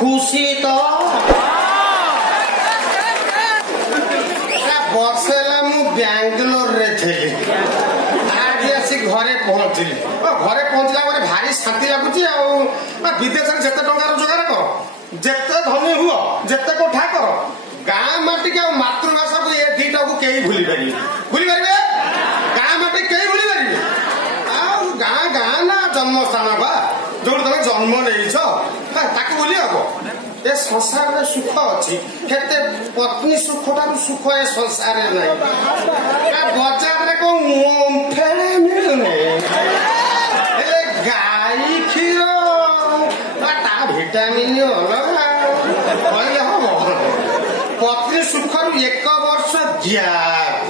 खुशी तो वर्षे बैंगलोर रे थी आज आसी घरे पहुंचली घरे पहुंचला भारी शांति लगुच विदेश में जिते टंका रोजगार कर जिते धनी हुआ जिते कोठा कर गाँ माटी मातृभाषा को ये दीटा को कहीं भूली पारे गाँ माटी कहीं भूली पारे गाँ गाँ ना जन्म स्थान बा जो तुम जन्म नहीं भूली हम ए संसार में सुख अच्छी केते पत्नी सुख ठार सुख ए संसार नहीं बजार में को फेड़े मिलुने गाई क्षीर भिटामिन अलग कहले हम पत्नी सुख एक वर्ष ग्याप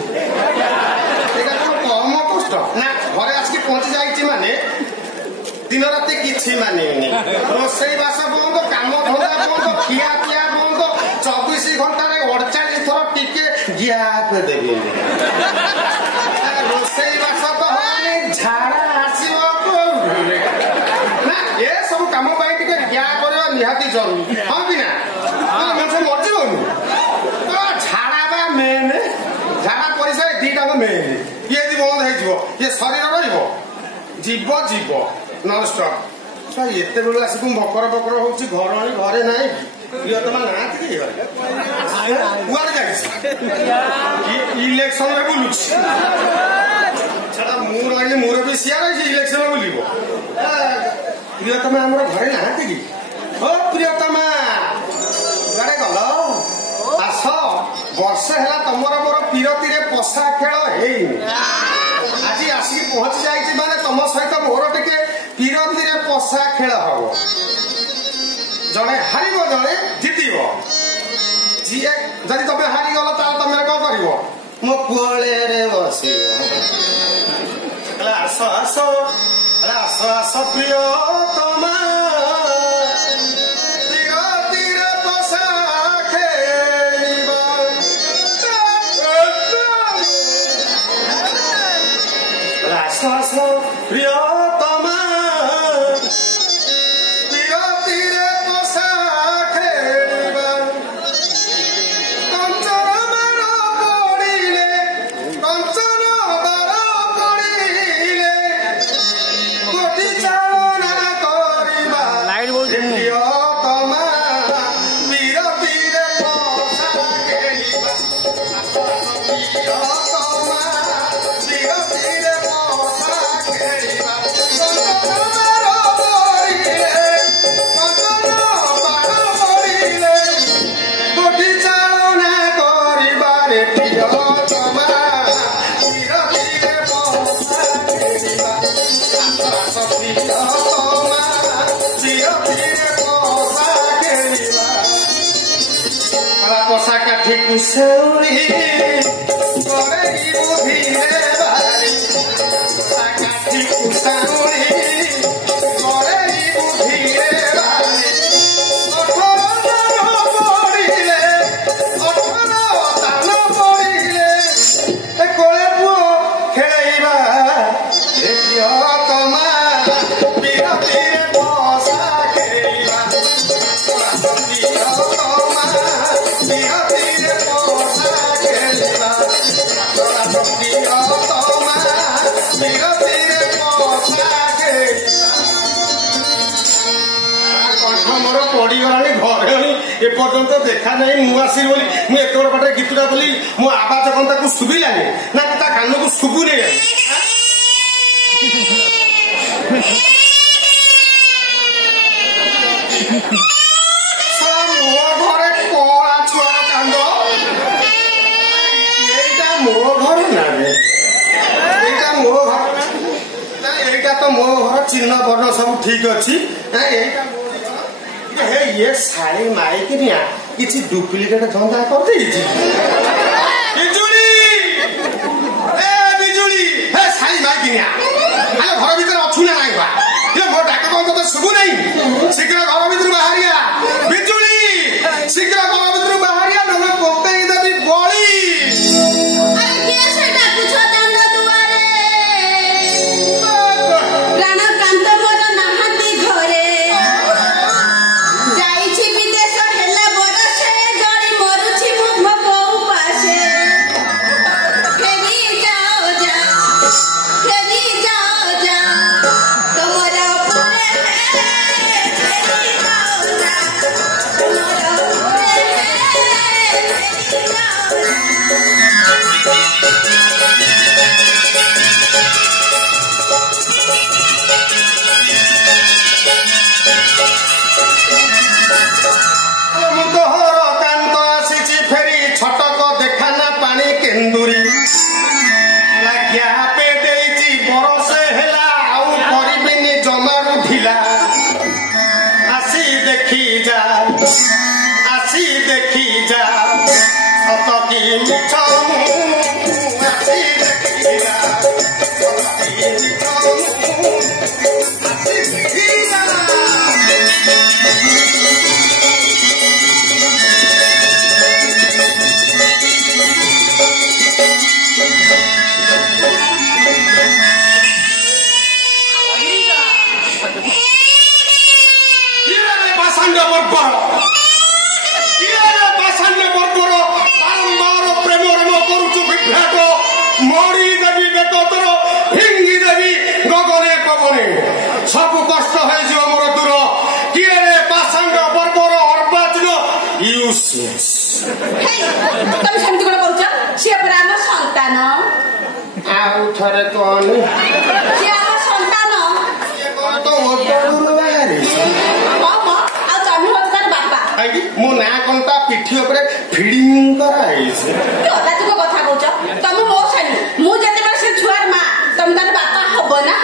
कम कष्ट ना घरे आसिक पहुंची जाइए माने दिन राति किसी माने रोसई बास बंद काम धंदा बंद खिया पिया बंद 24 घंटा 48 थर टिके ग्याप देवी रोसई बास तो झाड़ा आसो ना ये सब कम ग्याप निहाती जरूरी हाँ कि ना मनुष्य मरजी झाड़ा बा मेन झाड़ा परिसा दीटा मेन ये बंद हो शरीर जीव जीव नन स्टॉप एत बेलू आसिक भकर भकर हो घर घरे ना प्रियतमा ना कुआड़े जाए इलेक्शन में बुलू मुझे लगे मोर भी सियार इलेक्शन में बुल प्रियतमा आम घरे ना कि प्रियतमा गाड़े गल आस वर्षे है तुमर मोर पीरती पशा खेल आज आसिक पहुंची जाइए माने तुम सहित मोर टिके पीरती पशा खेल हम जड़े हार जड़े जितब जी जदि तुम हारीगल तुम कौन कर मो कुआड़े बस आस आस आस आस प्रिय तमा प्रियतमा प्रियतीरे पशा खेलिबा कंचन बार पड़िले कोटि चालना करिबा प्रियतमा प्रियतीरे पशा खेलिबा प्रियतमा प्रियतीरे पशा काठी कुशौरी बुधिले बारी पशा काठी कुशौरी बुधिले बारी 18 दान पड़िले कोले पुओ खेलैबा प्रियतमा प्रियतीरे पशा खेलैबा प्रियतमा प्रियतीरे पशा खेलैबा प्रियतमा प्रियतीरे पशा खेलैबा मोर पड़गलानी घरे एपर्यंत देखा ना मुसी बोली मुझे एत बड़ पाटे गीतटा बोली मो आवाज कौन ताकू शुभिलानी ना ता कान को शुभुनी मो घरे कला छुआर कांद एटा मो घर ना एटा मो घर एटा तो मो घर चिन्ह वर्ण सब ठीक अच्छी ये शाड़ी माइक किसी डुप्लिकेट धंदा कर बिजुली शाड़ी माइक घर भीतर अच्छू ना ना मोर डाक कौन तो शुभु नहीं शीघ्र घर भीतर बाहरिया बिजुली शीघ्र घर भीतर बाहरिया नमे पतई देवी बड़ी प्राण कांत मोर नाहाती घरे जाइछि यूजलेस তুমি সেମିତି কোন কହୁଛ সে পরে আমার সন্তান ଆଉ ଥରେ କହନି সে আমার সন্তান ତ ଓଦରୁ ବାହାରିଛି ଆଉ ତମେ ହଉଛ ତାର ବାପା ମୋ ନାଁ କଣ ତା ପିଠି ଉପରେ ଫିଡିଂ କରାହେଇଛି ଅଦାତିକ କଥା କହୁଛ ତମେ ମୋ ସାଙ୍ଗେ ମୁଁ ଯେତେବେଳେ ସେ ଛୁଆର ମା ତମେ ତାର ବାପା ହବ ନା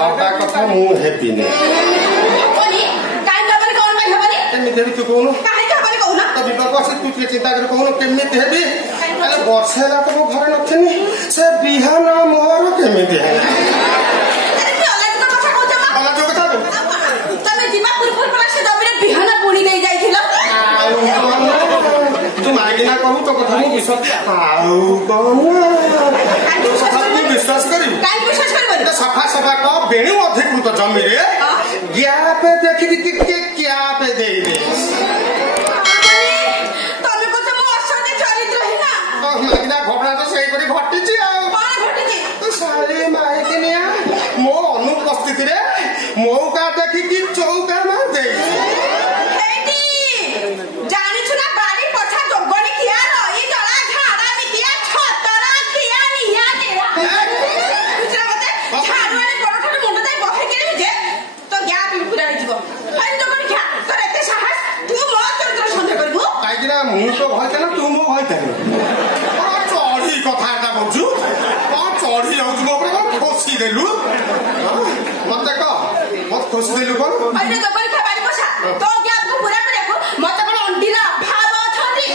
ବାପା କଥା ମୁଁ ହେବିନି ହବନି କାହିଁକି ହବନି କଣ ପାଇଁ ହବନି କେମିତି ହେବି ତୁ କହୁନୁ କାହିଁକି ହବନି କହୁନ ତ ବିବାହ ଅଛି ତୁ ଟିକେ ଚିନ୍ତା କରି କହୁନୁ କେମିତି ହେବି ହେଲେ ବର୍ଷେ ହେଲା ତ ମୁଁ ଘରେ ନଥିଲି ସେ ବିହାନ ମୋର କେମିତି ହେଲା ତମେ ଯିବା ପୂର୍ବରୁ ପରା ସେ ଜମିରେ ବିହନ ବୁଣି ଦେଇ ଯାଇଥିଲ ତୁ ମାରିକିନା କହୁ ତୋ କଥା ମୁଁ ବିଶ୍ୱାସ ଆଉ କଣ ବିଶ୍ୱାସ କରିବୁ କାହିଁକି ବିଶ୍ୱାସ କରିବନି ସଫା ସଫା କହ ବେଣୁ ଅଧିକୃତ ଜମିରେ ଗ୍ୟାପ ଦେଖିକି ଟିକେ କ୍ୟାପ ଦେଇଦେ ତମେ କହୁଛ ମୁଁ ଅସତ୍ୟ ଚରିତ୍ରହୀନ ମାରିକିନା ଘଟଣା ତ ସେଇପରି ଘଟିଛି ଆଉ କଣ ଘଟିଛି ଶାଳୀ ମାଇକିନିଆ ମୋ ଅନୁପସ୍ଥିତିରେ ମୌକା ଦେଖିକି ଚୌକା ମାରି ଦେଇଛି ଜାଣିଛୁ ନା ବାଡ଼ି ପଛା ଜଙ୍ଗଲି ଖିଆ ନଈ ଜଳା ଝାଡା ମିତିଆ ଛତରା ଖିଆ ନିଆଁ ତେରା ବୁଝିଲା ମତେ ଝାଡୁଆରେ ଗୋଡଠାରୁ ମୁଣ୍ଡ ଯାଇ ବହେଇକିରି ଯେ ତ ଗ୍ୟାପ ପୁରା ହେଇଯିବ ଭାଇ ଜଙ୍ଗଲି ଖିଆ ତୋର ଏତେ ସାହସ ତୁ ମୋ ଚରିତ୍ର ସନ୍ଦେହ କରିବୁ କାହିଁକିନା ମୁଁ ତ ଭୟଥାନ ତୁ ମୋ ଭୟଥାନ ଚଢି କଥାବାର୍ତ୍ତା କରୁଛୁ କଣ ଚଢି ଯାଉଛୁ ମୋ ଉପରେ କଣ ଖୋସି ଦେଲୁ ମତେ କହ ମତେ ଖୋସି ଦେଲୁ କଣ ଜଙ୍ଗଲି ଖିଆ ବାଡ଼ି ପଛା ତୋ ଗ୍ୟାପକୁ ପୁରା କରିବାକୁ ମତେ କଣ ଅଣ୍ଡିର ଅଭାବ ଅଛନ୍ତି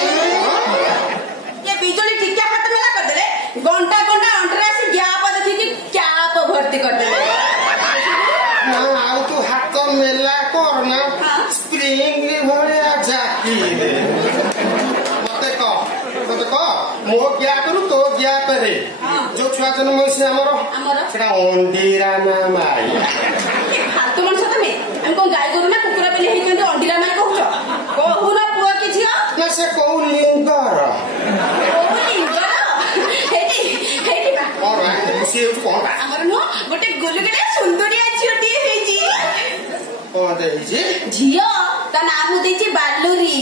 ଏ ବିଜୁଳି ଟିକେ ହାତ ମେଲା କରିଦେଲେ ଘଣ୍ଟା ଘଣ୍ଟା ଅଣ୍ଡରେ ଆସି ଗ୍ୟାପ ଦେଖିକି କ୍ୟାପ ଭର୍ତ୍ତି କରିଦେଲେ ଆଉ ତୁ ହାତ ମେଲା କରନା ସ୍ପ୍ରିଙ୍ଗ ଭଳିଆ ଜାକି ଦେ ମତେ କହ ମୋ ଗ୍ୟାପରୁ ତୋ ଗ୍ୟାପରେ ଯୋଉ ଛୁଆ ଜନ୍ମ ହେଇଛି ଆମର ସେଟା ଅଣ୍ଡିରା ନା ମାଇ ଫାଲତୁ ମଣିଷ ତମେ ଆମେ କଣ ଗାଈ ଗୋରୁ ନା କୁକୁର ପିଲେ ହେଇଛନ୍ତି ଅଣ୍ଡିରା ମାଇ କହୁଛ କହୁନ ପୁଅ କି ଝିଅ ନା ସେ କୋଉ ଲିଙ୍ଗର ଆମର ନୁହଁ ଗୋଟେ ଗୁଲୁଗୁଲିଆ ସୁନ୍ଦରିଆ ଝିଅଟିଏ ହେଇଛି କଣ ଦେଇଛି ଝିଅ ତା ନାଁ ମୁଁ ଦେଇଛି ବାଲୁରୀ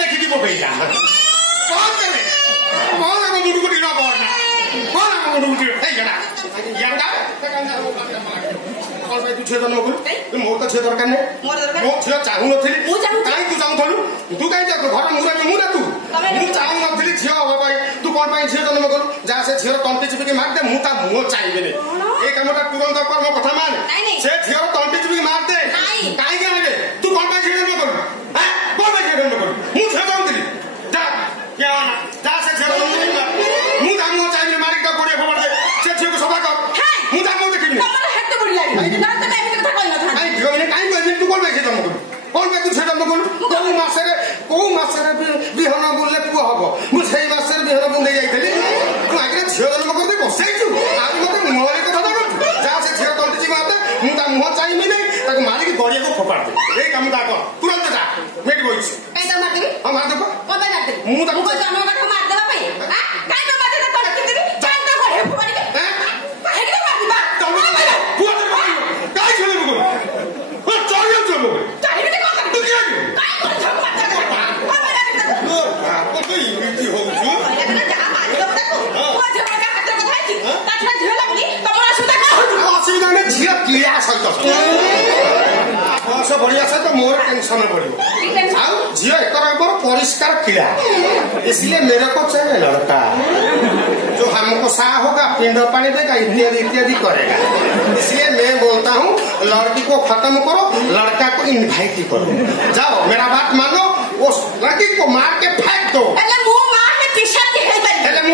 ଦେଖିକି ପକେଇଲା କଣ କରେ କଣ ଆମ ମୁଣ୍ଡକୁ ଟିଣ ପଡନା କଣ ଆମ ମୁଣ୍ଡକୁ ଟିଣ ହେଇଗଲା କଣ ପାଇଁ ତୁ ଝିଅ ଜନ୍ମ କରୁ ମୋର ତ ଝିଅ ଦରକାର ନାହିଁ ମୋ ଝିଅ ଚାହୁଁନଥିଲି କାହିଁ ତୁ ଚାହୁଁଥିଲୁ ତୁ କାହିଁ ଘର ମୁରାମି ମୁଁ ନା ତୁ ମୁଁ ଚାହୁଁନଥିଲି ଝିଅ ହବା ପାଇଁ ତୁ କଣ ପାଇଁ ଝିଅ ଜନ୍ମ କରୁ ଯାହା ସେ ଝିଅର ତଣ୍ଟି ଚିପିକି ମାରିଦେ ମୁଁ ତା ମୁହଁ ଚାହିଁବିନି ଏଇ କାମଟା ତୁରନ୍ତ କର ମୋ କଥା ମାନ ସେ ଝିଅର ତଣ୍ଟି ଚିପିକି ମାରିଦେ କାହିଁକି ଆଣିବେ ତୁ କଣ ପାଇଁ ଝିଅ ଜନ୍ମ କରୁ କଣ ପାଇଁ ଝିଅ ଜନ୍ମ କରୁ ମୁଁ ଝିଅ ଚାହୁଁଥିଲି ଯା ସେ ଝିଅ ମୁଁ ତା ମୁହଁ ଚାହିଁବିନି ମାରିକି ତା ଗୋଡିଆ ଫୋପାଡ଼ି ଦେ ସେ ଝିଅକୁ ସଫା କର ମୁଁ ତା ମୁହଁ ଦେଖିବିନି କାହିଁକି କହିବି ତୁ କଣ ପାଇଁ ଝିଅ ଜନ୍ମ କରୁ କଣ ପାଇଁ ତୁ ଝିଅ ଜନ୍ମ କରୁ କୋଉ ମାସରେ ବିହନ ବୁଲିଲେ ପୁଅ ହବ ମୁଁ ସେଇ ମାସରେ ବିହନ ବୁଲେଇ ଯାଇଥିଲି ତୁ ଆଗରେ ଝିଅ ଜନ୍ମ କରିଦେଇ ବସେଇଛୁ ଆଉ ମତେ ମୁହଁରେ କଥାଟା କରୁଛୁ ଯାହା ସେ ଝିଅ ତଣ୍ଟି ଚିପି ମାରିଦେ ମୁଁ ତା ମୁହଁ ଚାହିଁବି ନାହିଁ ତାକୁ ମାରିକି ଗଡ଼ିଆକୁ ଫୋପାଡ଼ି ଦେ ଏଇ କାମଟା କର ତୁରନ୍ତ ଯା ମେଟି ବଇଛୁ ହଁ ମାରିଦେବ ମୁଁ ତାକୁ ମାରିଦେବା ପାଇଁ ଝିଅ କିଳା ସହିତ ବୟସ ବଢିବା ସହିତ ମୋର ଟେନସନ ବଢିବ ଆଉ ଝିଅ ଏକ ରକମର ପରିଷ୍କାର किला, इसलिए मेरे को चाहिए लड़का जो हमको साफ होगा, पिंड पानी देगा, इत्यादि इत्यादि करेगा। इसलिए मैं बोलता हूँ लड़की को खत्म करो, लड़का को इन्वाइट करो। जाओ मेरा बात मानो, उस लड़की को मार के फेंक दो।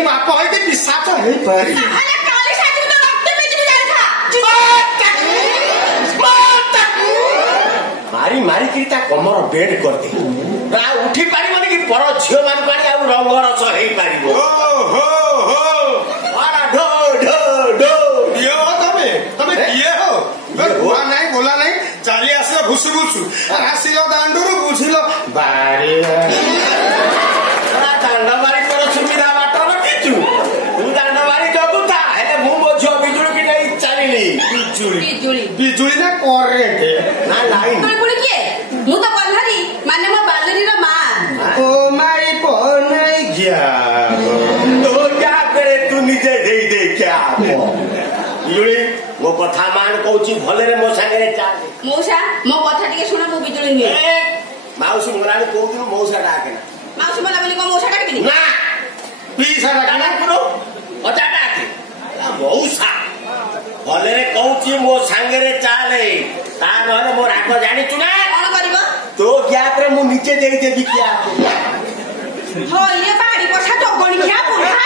बाप पिशाच मारी मारी कमर बेड करते उठी पार कि पर झील मान रंग रस हो नहीं बोला नहीं चली आस भूसु भूसु आसिल दांडू बुझिल बारी दांड बारी कर सुविधा बाट रखीचु तू दांड बारी जगुता मो झील बिजुड़ी की नहीं चलनी बिजुड़ी ବିଜୁଳି ନା କରେଣ୍ଟ ନା ଲାଇନ ପୁଣି କିଏ ମୁଁ ତ ବଲ୍ହାରୀ ମାନେ ମୋ ବାଲୁରୀର ମା ଓ ମାଇ ପନାଇ ଗିଆ तो क्या करे तू निजे दे दे क्या बिजुली मो कथा मान कहूची भले रे मो संगे चाल मौसा मो कथा टिके सुन मु बिजुली नुहे माउसी मोरानी कहू मौसा डाके माउसी मला बोली को मौसा डाके ना पीसा डाके करो अजा डाके मौसा भले रे कहूची मो संगे रे चाल ता नहले मो राग जानी तू ना कोन करबो तो क्या करे मु नीचे दे देबी क्या हो ये बाड़ी पछा तो गणी क्या पुरा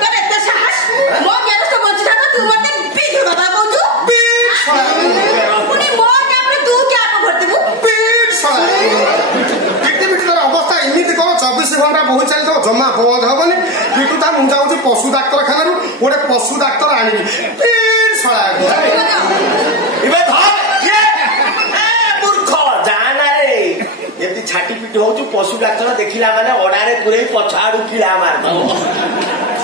तो एते साहस मो गेर तो बंचता तो तू मते बिधु बाबा बोजू पुनी मो क्या पर तू क्या पर भरतेबू पीठ सळा बिटर अवस्था एमिति करो 24 घंटा बहुत चली तो जमा बंद हबनी बिटू ता मुंजा होची पशु डाक्टर खानारू गोटे पशु डाक्टर आनिबी पीठ सळा इबे धर ये मूर्ख जाना रे एमती छाटी पिटी होचु पशु डाक्टर देखिला माने ओडारे पुरे पछाडू किला मार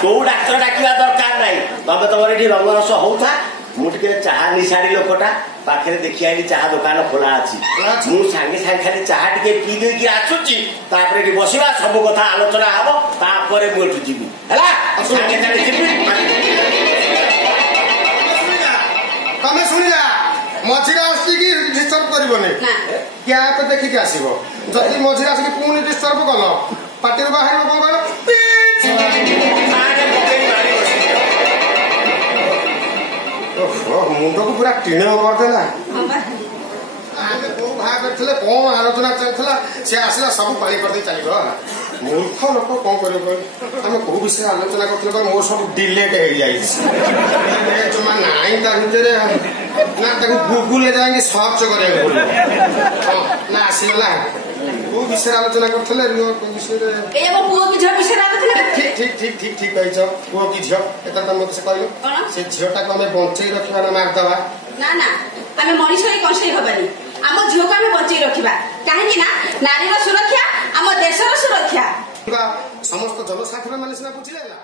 को डाक्टर डाकिला दरकार नाही तबे तमरे एठी रंगरस होउथा मु टिके चाहा निसारी लोकटा पाखरे देखि आइली चाहा दुकान खोला अछि मु सांगे सांगे खाली चाहा टिके पी दे कि आछुची तापरे एठी बसिबा सब कथा आलोचना हबो तापरे मु एठु जिबी हला सांगे सांगे जिबी तमे सुनिला मझिरा आसी कि डिस्टर्ब करबोनी ना क्या पे देखि के आसीबो जति मझिरा आसी कि पुनी डिस्टर्ब कलो पार्टी बाहर को गलो ओहो मुंडो को पूरा टिणे करदेला आगे को भाग करथले कोन आलोचना चलथला से आसीला सब पाली कर दे चलीबो मूर्ख लोक कोन करबो हम को विषय आलोचना करथले मो सब डिलेट हे जाई जमा नाही ता भितरे ना ताको गूगल जाएंगे सर्च करेंगे ना आसीला को विषय आलोचना करथले को विषय ए वो पुओ की झ विषय आलोचना ठीक कहछ पुओ की झ एता त मते से कहलो से झटा को हमें बंचई रखिबा ना मार दबा ना ना आमे मनीष रे कंसई हबानी आम झियो को आमे बंचई रखिबा काहे ना नारी रो सुरक्षा आम देश रो सुरक्षा समस्त जनसाधारण माने सिना बुझिलेला।